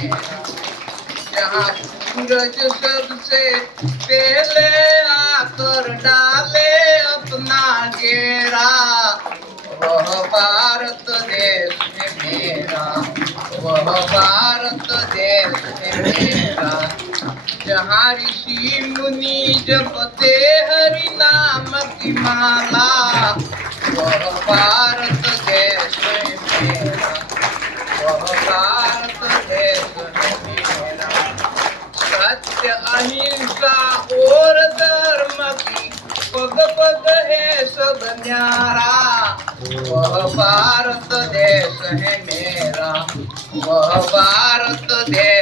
मेरा। जहाँ सूरज सबसे पहले आकर डाले अपना घेरा, वह भारत देश है मेरा, वह भारत देश है मेरा। जहाँ ऋषि मुनि जपते हरि नाम की माला, वह भारत देश है मेरा, वह भारत देश है मेरा। सत्य अहिंसा और धर्म की पग पग है सब न्यारा, वह भारत देश है मेरा, वह भारत देश